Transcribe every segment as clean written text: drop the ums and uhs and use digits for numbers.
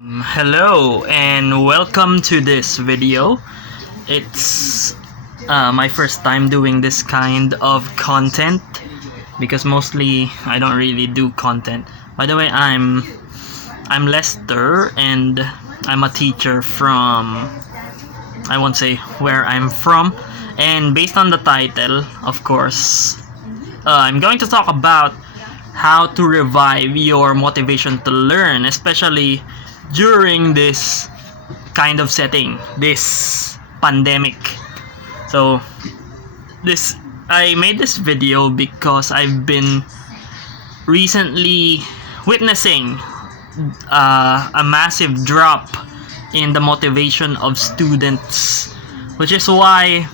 Hello and welcome to this video. It's my first time doing this kind of content because mostly I don't really do content. By the way, I'm Lester and I'm a teacher from, I won't say where I'm from, and based on the title, of course, I'm going to talk about how to revive your motivation to learn, especially during this kind of setting, this pandemic. So this I made this video because I've been recently witnessing a massive drop in the motivation of students, which is why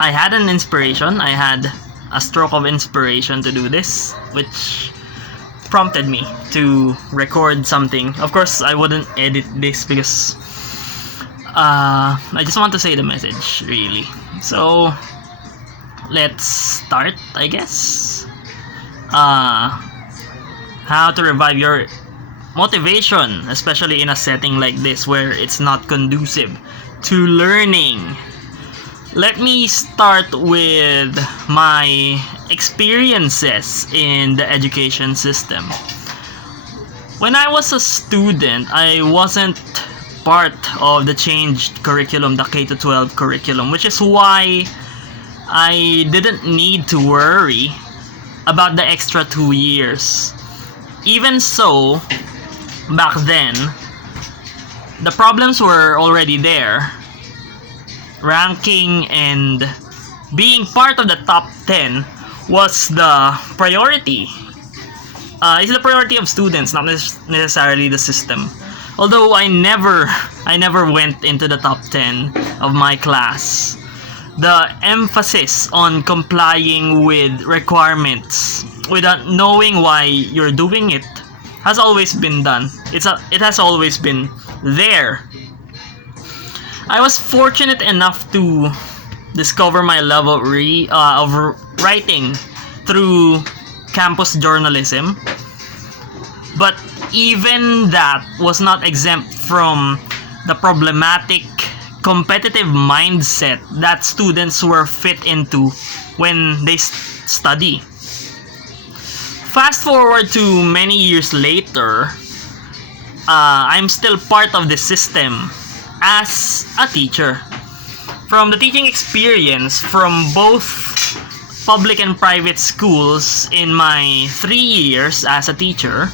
I had an inspiration. I had a stroke of inspiration to do this, which prompted me to record something. Of course, I wouldn't edit this because I just want to say the message, really. So, let's start, I guess. How to revive your motivation, especially in a setting like this where it's not conducive to learning. Let me start with my experiences in the education system. When I was a student, I wasn't part of the changed curriculum, the K-12 curriculum, which is why I didn't need to worry about the extra 2 years. Even so, back then, the problems were already there. Ranking and being part of the top 10 was the priority. It's the priority of students, not necessarily the system. Although I never went into the top 10 of my class. The emphasis on complying with requirements without knowing why you're doing it has always been done. It has always been there. I was fortunate enough to discover my love of writing through campus journalism, but even that was not exempt from the problematic competitive mindset that students were fit into when they study. Fast forward to many years later, I'm still part of the system as a teacher. From the teaching experience from both public and private schools in my 3 years as a teacher,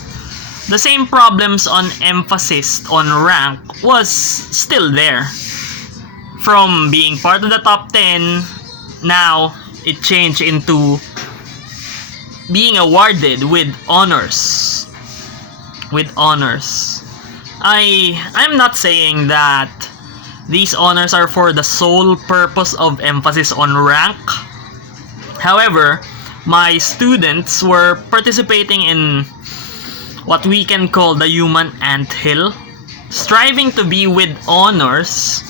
the same problems on emphasis on rank was still there. From being part of the top 10, now it changed into being awarded with honors. I'm not saying that these honors are for the sole purpose of emphasis on rank. However, my students were participating in what we can call the human anthill, striving to be with honors,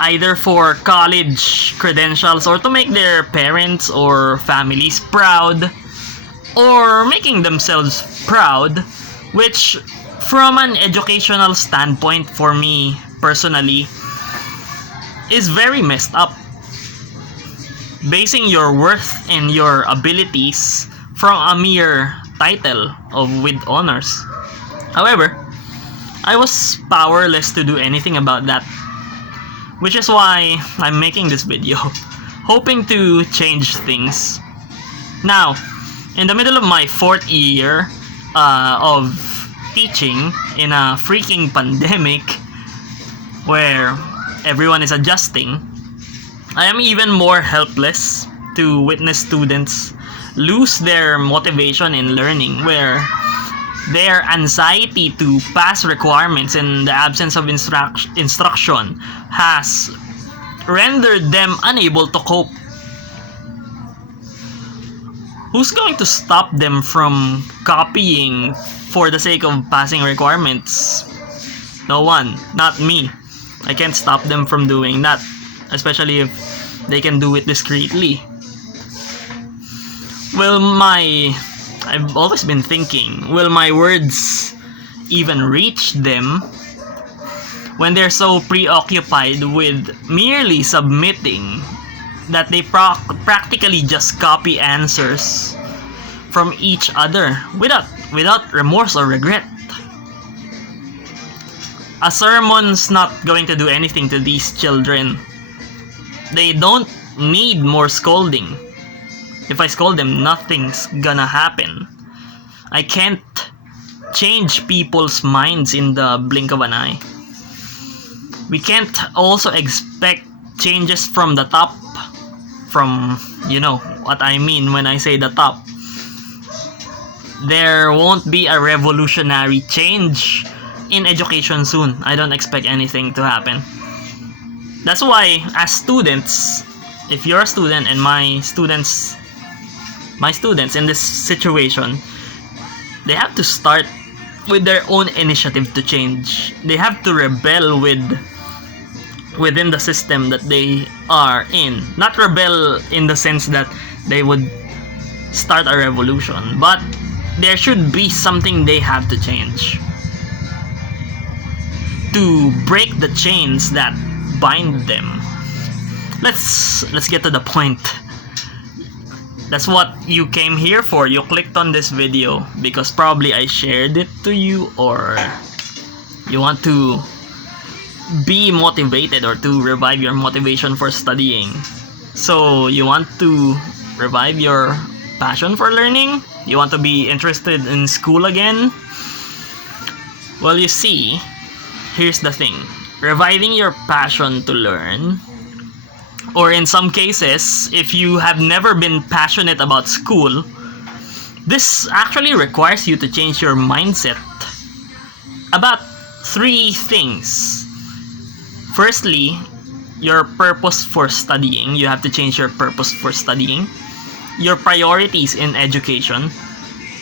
either for college credentials or to make their parents or families proud, or making themselves proud, which from an educational standpoint, for me personally, is very messed up. Basing your worth and your abilities from a mere title of with honors. However, I was powerless to do anything about that, which is why I'm making this video, hoping to change things. Now, in the middle of my 4th year of teaching in a freaking pandemic where everyone is adjusting, I am even more helpless to witness students lose their motivation in learning, where their anxiety to pass requirements in the absence of instruction has rendered them unable to cope. Who's going to stop them from copying for the sake of passing requirements? No one, not me. I can't stop them from doing that, especially if they can do it discreetly. I've always been thinking, will my words even reach them when they're so preoccupied with merely submitting that they practically just copy answers from each other without remorse or regret. A sermon's not going to do anything to these children. They don't need more scolding. If I scold them, nothing's gonna happen. I can't change people's minds in the blink of an eye. We can't also expect changes from the top. From, you know what I mean when I say the top. There won't be a revolutionary change in education soon. I don't expect anything to happen. That's why, as students, if you're a student and my students in this situation, they have to start with their own initiative to change. They have to rebel within the system that they are in. Not rebel in the sense that they would start a revolution, but there should be something they have to change to break the chains that bind them. Let's get to the point. That's what you came here for. You clicked on this video because probably I shared it to you, or you want to be motivated or to revive your motivation for studying. So you want to revive your passion for learning? You want to be interested in school again? Well, you see, here's the thing. Reviving your passion to learn, or in some cases, if you have never been passionate about school, this actually requires you to change your mindset about 3 things. Firstly, your purpose for studying. You have to change your purpose for studying, your priorities in education,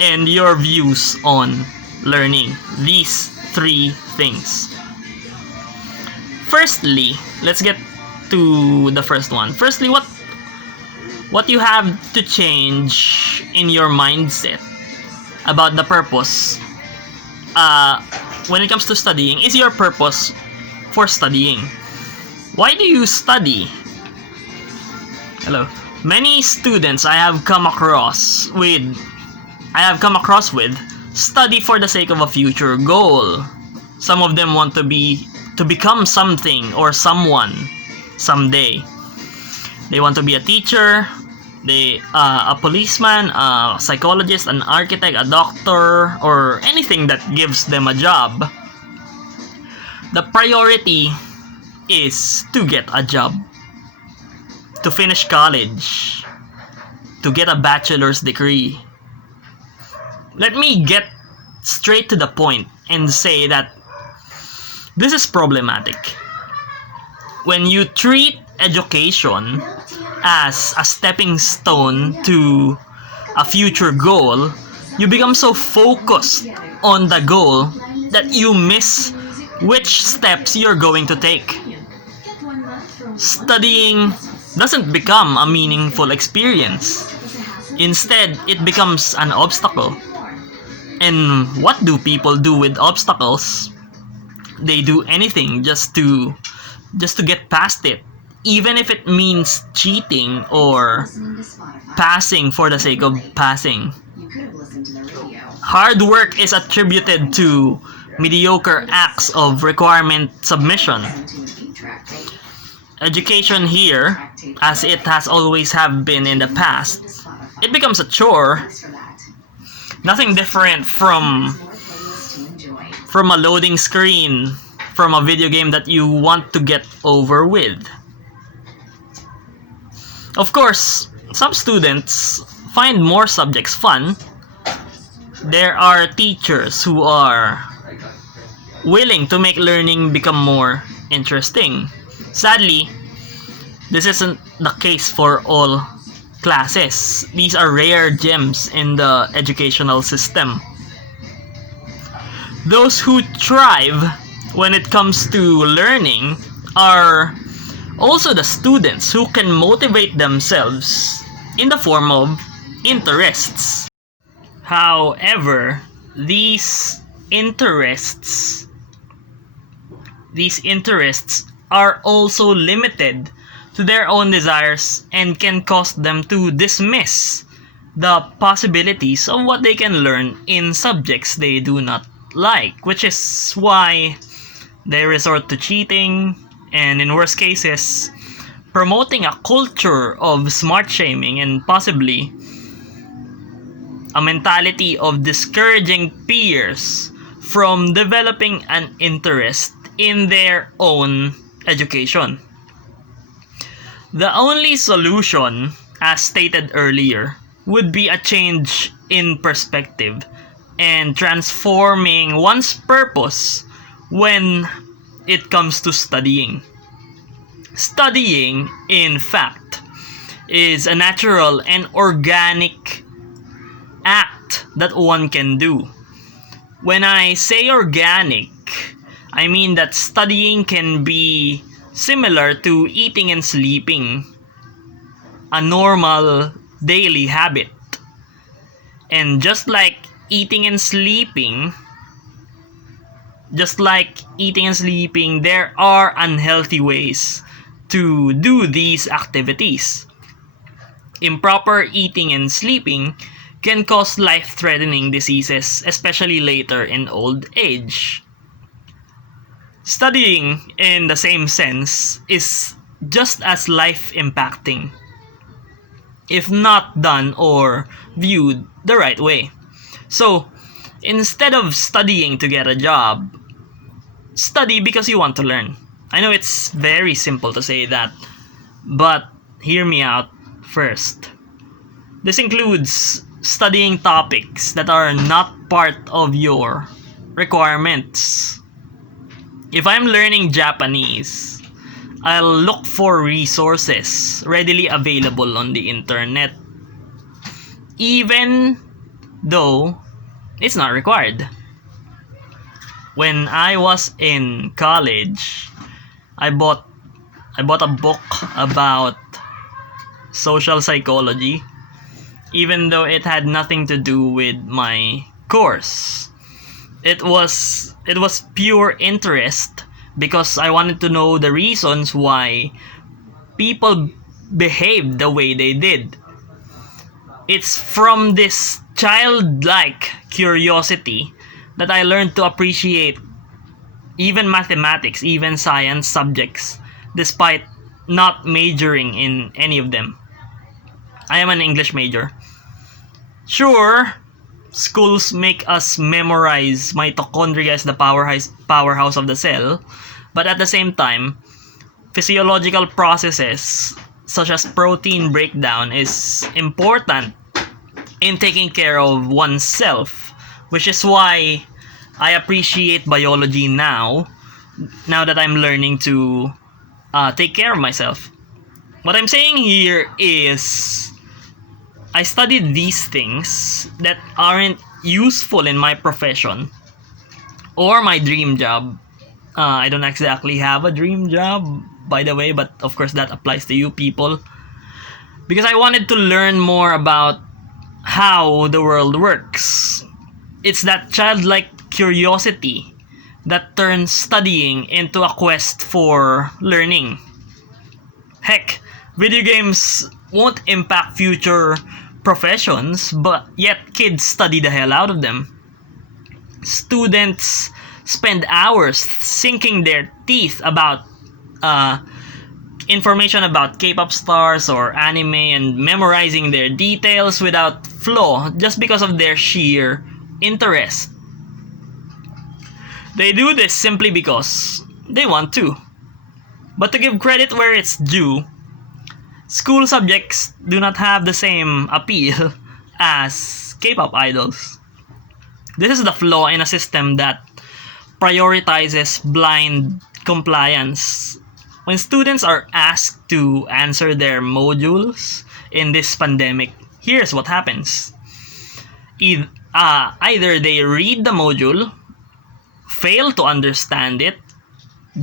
and your views on learning. These 3 things. Firstly, let's get to the first one. Firstly, what you have to change in your mindset about the purpose when it comes to studying is your purpose for studying. Why do you study? Hello. Many students I have come across with study for the sake of a future goal. Some of them want to become something or someone someday. They want to be a teacher, a policeman, a psychologist, an architect, a doctor, or anything that gives them a job. The priority is to get a job, to finish college, to get a bachelor's degree. Let me get straight to the point and say that this is problematic. When you treat education as a stepping stone to a future goal, you become so focused on the goal that you miss which steps you're going to take. Studying doesn't become a meaningful experience. Instead, it becomes an obstacle. And what do people do with obstacles? They do anything just to get past it, even if it means cheating or passing for the sake of passing. Hard work is attributed to mediocre acts of requirement submission. Education here, as it has always have been in the past, it becomes a chore. Nothing different from a loading screen from a video game that you want to get over with. Of course, some students find more subjects fun. There are teachers who are willing to make learning become more interesting. Sadly, this isn't the case for all classes. These are rare gems in the educational system. Those who thrive when it comes to learning are also the students who can motivate themselves in the form of interests. However, these interests, these interests are also limited to their own desires and can cause them to dismiss the possibilities of what they can learn in subjects they do not like, which is why they resort to cheating and, in worst cases, promoting a culture of smart shaming and possibly a mentality of discouraging peers from developing an interest in their own education. The only solution, as stated earlier, would be a change in perspective and transforming one's purpose when it comes to studying. Studying, in fact, is a natural and organic act that one can do. When I say organic, I mean that studying can be similar to eating and sleeping, a normal daily habit. And just like eating and sleeping, there are unhealthy ways to do these activities. Improper eating and sleeping can cause life-threatening diseases, especially later in old age. Studying, in the same sense, is just as life-impacting, if not done or viewed the right way. So, instead of studying to get a job, study because you want to learn. I know it's very simple to say that, but hear me out first. This includes studying topics that are not part of your requirements. If I'm learning Japanese, I'll look for resources readily available on the internet, even though it's not required. When I was in college, I bought a book about social psychology, even though it had nothing to do with my course. It was pure interest because I wanted to know the reasons why people behaved the way they did. It's from this childlike curiosity that I learned to appreciate even mathematics, even science subjects, despite not majoring in any of them. I am an English major. Sure, schools make us memorize mitochondria as the powerhouse of the cell, but at the same time, physiological processes such as protein breakdown is important in taking care of oneself, which is why I appreciate biology now that I'm learning to take care of myself. What I'm saying here is I studied these things that aren't useful in my profession or my dream job. I don't exactly have a dream job, by the way, but of course that applies to you people. Because I wanted to learn more about how the world works. It's that childlike curiosity that turns studying into a quest for learning. Heck, video games won't impact future professions, but yet kids study the hell out of them. Students spend hours sinking their teeth about information about K-pop stars or anime and memorizing their details without flaw just because of their sheer interest. They do this simply because they want to. But to give credit where it's due, school subjects do not have the same appeal as K-pop idols. This is the flaw in a system that prioritizes blind compliance. When students are asked to answer their modules in this pandemic, here's what happens. Either they read the module, fail to understand it,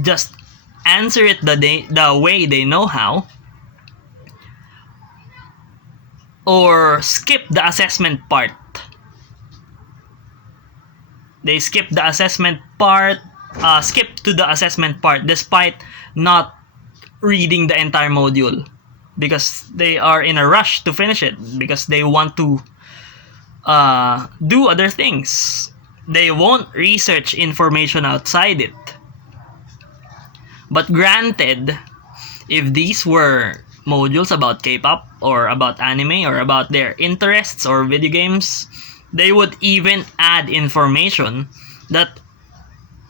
just answer it the way they know how, or skip the assessment part. They skip the assessment part, skip to the assessment part despite not reading the entire module because they are in a rush to finish it because they want to do other things. They won't research information outside it. But granted, if these were modules about K-pop or about anime or about their interests or video games, they would even add information that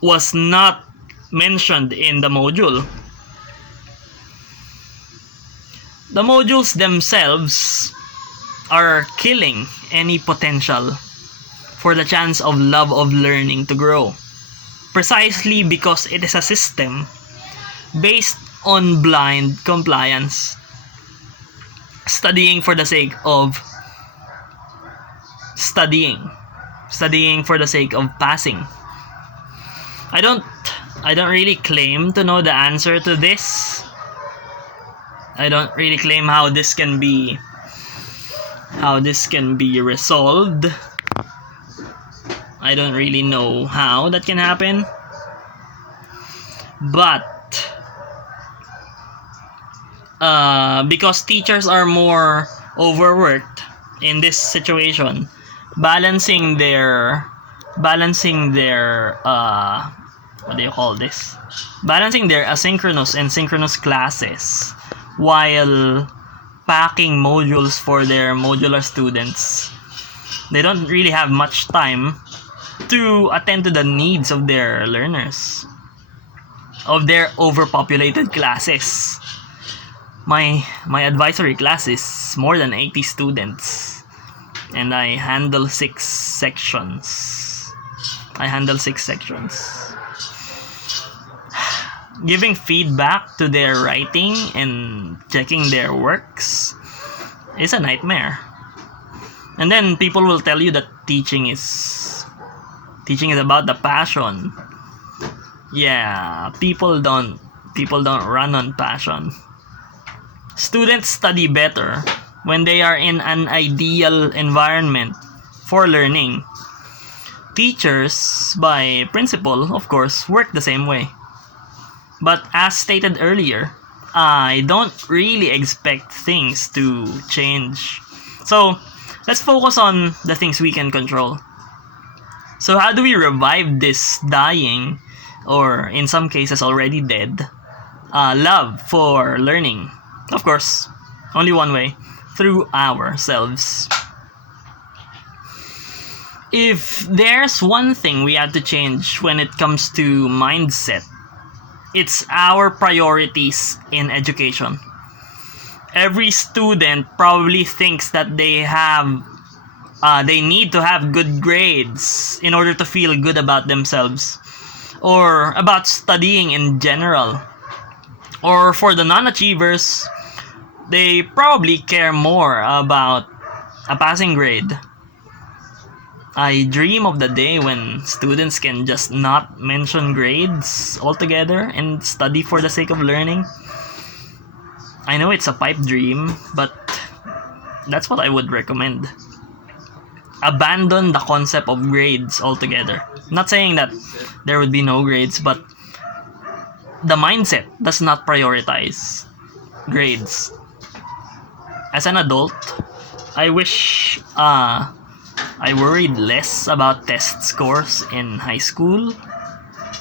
was not mentioned in the module. The modules themselves are killing any potential for the chance of love of learning to grow. Precisely because it is a system based on blind compliance. Studying for the sake of studying. Studying for the sake of passing. I don't really claim to know the answer to this. I don't really claim how this can be resolved. I don't really know how that can happen. But because teachers are more overworked in this situation, balancing their what do you call this? Balancing their asynchronous and synchronous classes while packing modules for their modular students. They don't really have much time to attend to the needs of their learners, of their overpopulated classes. My advisory class is more than 80 students, and I handle 6 sections. Giving feedback to their writing and checking their works is a nightmare. And then people will tell you that teaching is about the passion. Yeah, people don't run on passion. Students study better when they are in an ideal environment for learning. Teachers, by principle, of course, work the same way. But as stated earlier, I don't really expect things to change. So, let's focus on the things we can control. So how do we revive this dying, or in some cases already dead, love for learning? Of course, only one way, through ourselves. If there's one thing we have to change when it comes to mindset, it's our priorities in education. Every student probably thinks that they need to have good grades in order to feel good about themselves, or about studying in general. Or for the non-achievers, they probably care more about a passing grade. I dream of the day when students can just not mention grades altogether and study for the sake of learning. I know it's a pipe dream, but that's what I would recommend. Abandon the concept of grades altogether. Not saying that there would be no grades, but the mindset does not prioritize grades. As an adult, I wish I worried less about test scores in high school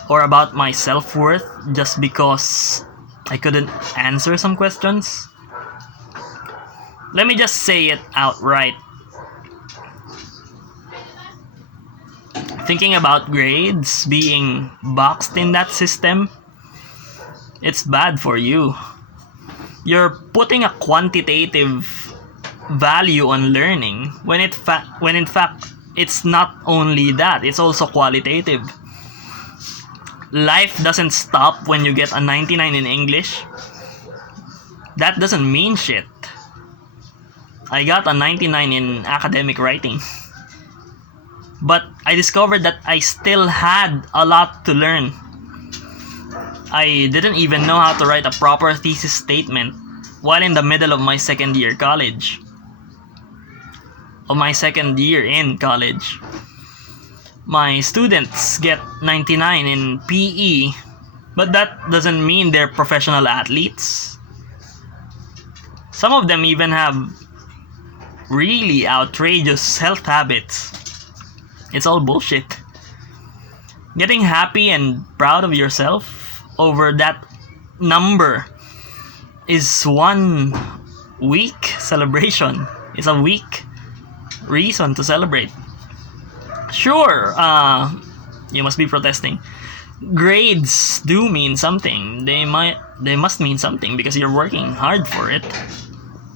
or about my self-worth just because I couldn't answer some questions. Let me just say it outright. Thinking about grades being boxed in that system, it's bad for you. You're putting a quantitative value on learning when in fact it's not only that, it's also qualitative. Life doesn't stop when you get a 99 in English. That doesn't mean shit. I got a 99 in academic writing. But I discovered that I still had a lot to learn. I didn't even know how to write a proper thesis statement while in the middle of my second year in college. My students get 99 in PE, but that doesn't mean they're professional athletes. Some of them even have really outrageous health habits. It's all bullshit. Getting happy and proud of yourself over that number is one weak celebration. It's a weak reason to celebrate. Sure, you must be protesting. Grades do mean something. They must mean something because you're working hard for it.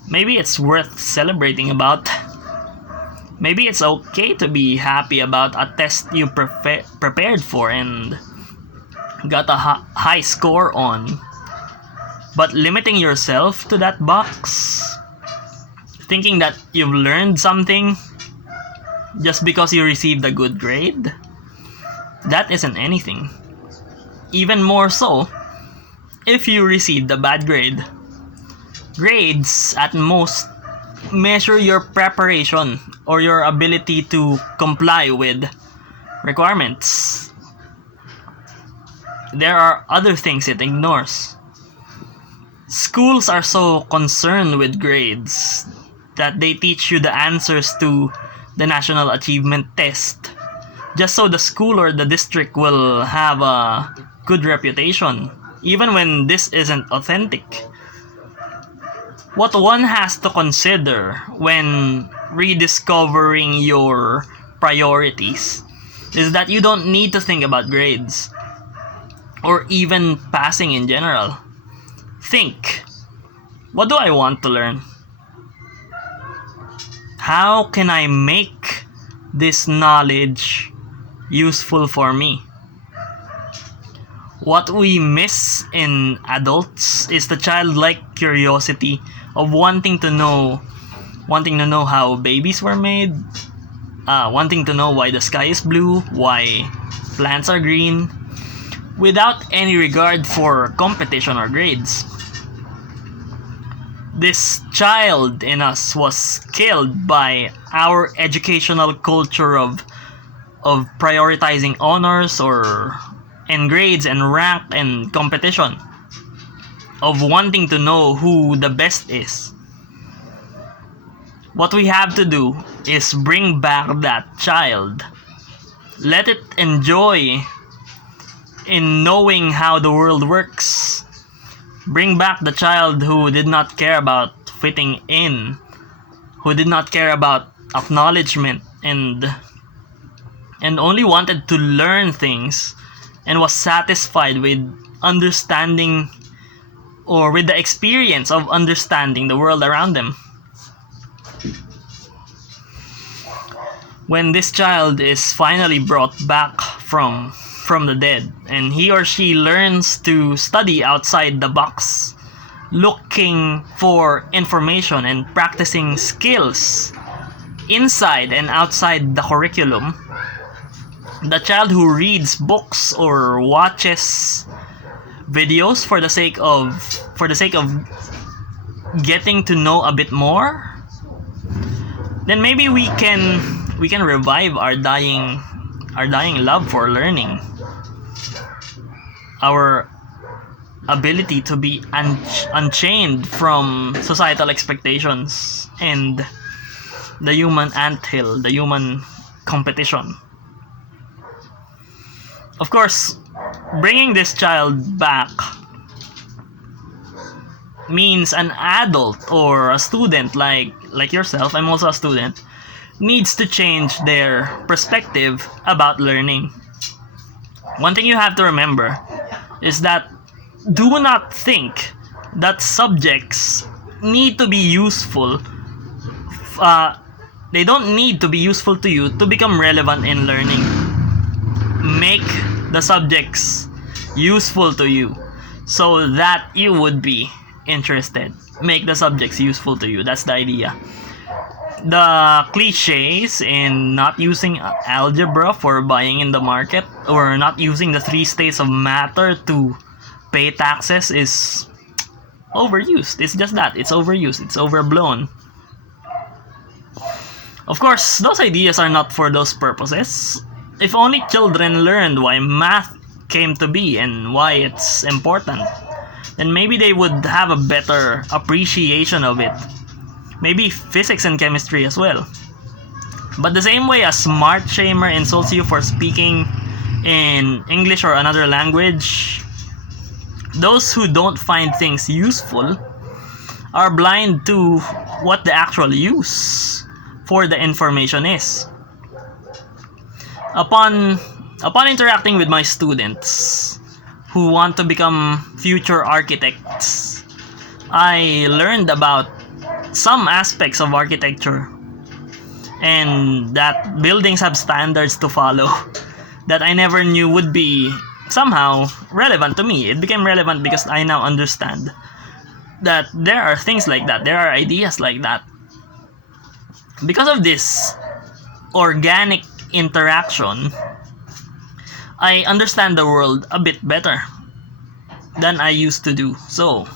Maybe it's worth celebrating about. Maybe it's okay to be happy about a test you prepared for and got a high score on. But limiting yourself to that box, thinking that you've learned something just because you received a good grade, that isn't anything. Even more so if you received a bad grade. Grades, at most, measure your preparation or your ability to comply with requirements. There are other things it ignores. Schools are so concerned with grades that they teach you the answers to the National Achievement Test just so the school or the district will have a good reputation, even when this isn't authentic. What one has to consider when rediscovering your priorities is that you don't need to think about grades or even passing in general. Think, what do I want to learn? How can I make this knowledge useful for me? What we miss in adults is the childlike curiosity of wanting to know how babies were made, wanting to know why the sky is blue, why plants are green, without any regard for competition or grades. This child in us was killed by our educational culture of prioritizing honors and grades and rank and competition, of wanting to know who the best is. What we have to do is bring back that child. Let it enjoy in knowing how the world works. Bring back the child who did not care about fitting in, who did not care about acknowledgement and only wanted to learn things and was satisfied with understanding or with the experience of understanding the world around them. When this child is finally brought back from the dead and he or she learns to study outside the box, looking for information and practicing skills inside and outside the curriculum, the child who reads books or watches videos for the sake of getting to know a bit more, then maybe we can revive our dying love for learning, our ability to be unchained from societal expectations and the human anthill, the human competition. Of course, bringing this child back means an adult or a student like yourself, I'm also a student, needs to change their perspective about learning. One thing you have to remember is that do not think that subjects need to be useful. They don't need to be useful to you to become relevant in learning. Make the subjects useful to you so that you would be interested. Make the subjects useful to you. That's the idea. The cliches in not using algebra for buying in the market or not using the 3 states of matter to pay taxes is overused. It's just that. It's overused. It's overblown. Of course, those ideas are not for those purposes. If only children learned why math came to be and why it's important, then maybe they would have a better appreciation of it. Maybe physics and chemistry as well. But the same way a smart shamer insults you for speaking in English or another language, those who don't find things useful are blind to what the actual use for the information is. Upon interacting with my students who want to become future architects, I learned about some aspects of architecture and that buildings have standards to follow that I never knew would be somehow relevant to me. It became relevant because I now understand that there are things like that, there are ideas like that. Because of this organic interaction, I understand the world a bit better than I used to do. So,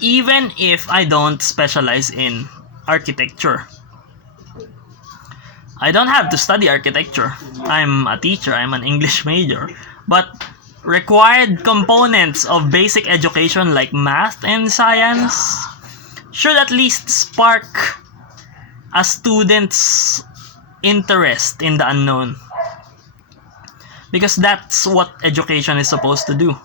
even if I don't specialize in architecture, I don't have to study architecture. I'm a teacher, I'm an English major. But required components of basic education like math and science should at least spark a student's interest in the unknown. Because that's what education is supposed to do.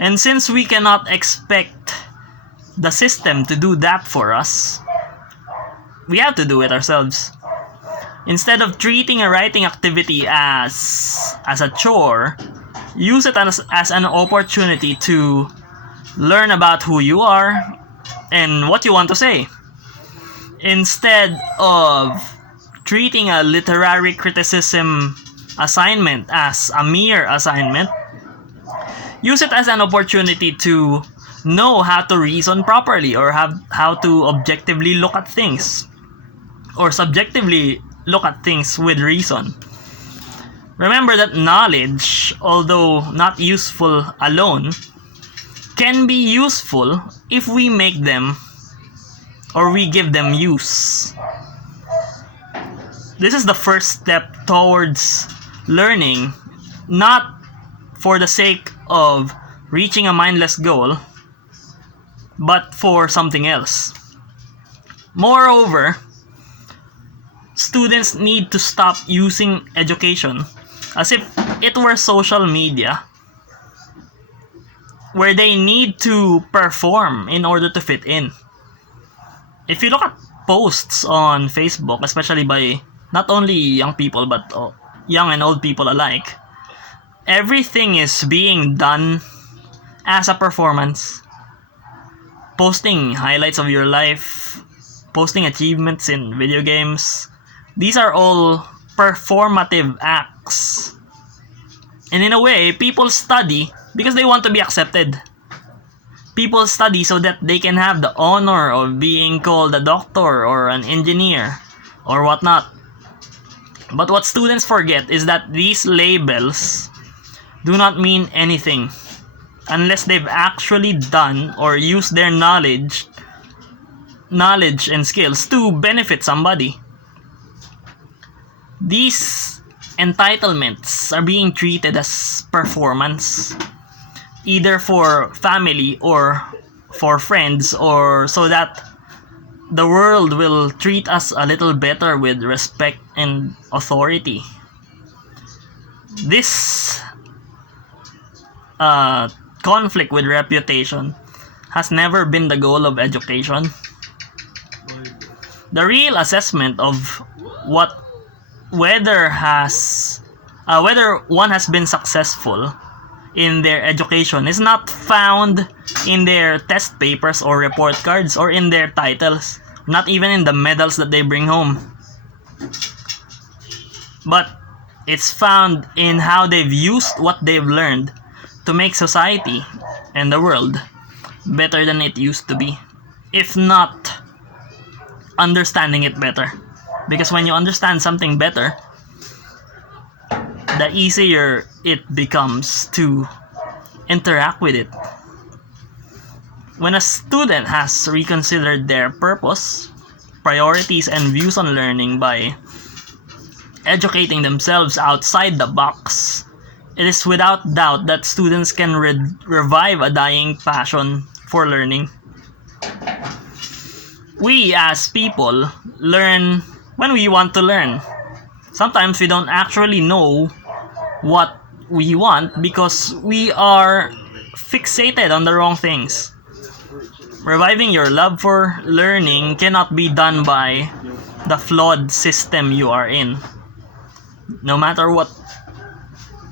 And since we cannot expect the system to do that for us, we have to do it ourselves. Instead of treating a writing activity as a chore, use it as an opportunity to learn about who you are and what you want to say. Instead of treating a literary criticism assignment as a mere assignment, use it as an opportunity to know how to reason properly or how to objectively look at things or subjectively look at things with reason. Remember that knowledge, although not useful alone, can be useful if we make them or we give them use. This is the first step towards learning, not for the sake of reaching a mindless goal, but for something else. Moreover, students need to stop using education as if it were social media where they need to perform in order to fit in. If you look at posts on Facebook, especially by not only young people but young and old people alike, everything is being done as a performance. Posting highlights of your life, posting achievements in video games, these are all performative acts. And in a way, people study because they want to be accepted. People study so that they can have the honor of being called a doctor or an engineer or whatnot. But what students forget is that these labels do not mean anything unless they've actually done or used their knowledge and skills to benefit somebody. These entitlements are being treated as performance, either for family or for friends, or so that the world will treat us a little better with respect and authority. This conflict with reputation has never been the goal of education. The real assessment of whether one has been successful in their education is not found in their test papers or report cards or in their titles, not even in the medals that they bring home. But it's found in how they've used what they've learned to make society and the world better than it used to be, if not understanding it better. Because when you understand something better, the easier it becomes to interact with it. When a student has reconsidered their purpose, priorities, and views on learning by educating themselves outside the box, it is without doubt that students can revive a dying passion for learning. We as people learn when we want to learn. Sometimes we don't actually know what we want because we are fixated on the wrong things. Reviving your love for learning cannot be done by the flawed system you are in. No matter what,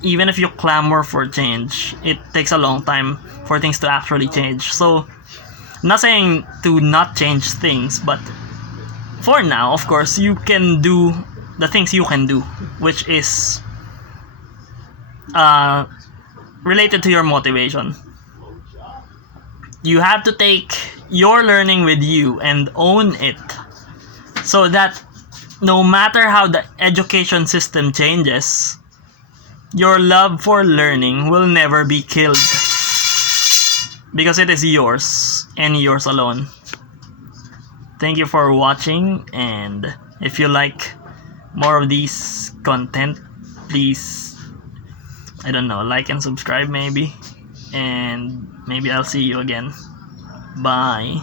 even if you clamor for change, it takes a long time for things to actually change. So, I'm not saying to not change things, but for now, of course, you can do the things you can do, which is related to your motivation. You have to take your learning with you and own it, so that no matter how the education system changes, your love for learning will never be killed, because it is yours and yours alone. Thank you for watching, and if you like more of these content, please, I don't know, like and subscribe maybe, and maybe I'll see you again. Bye.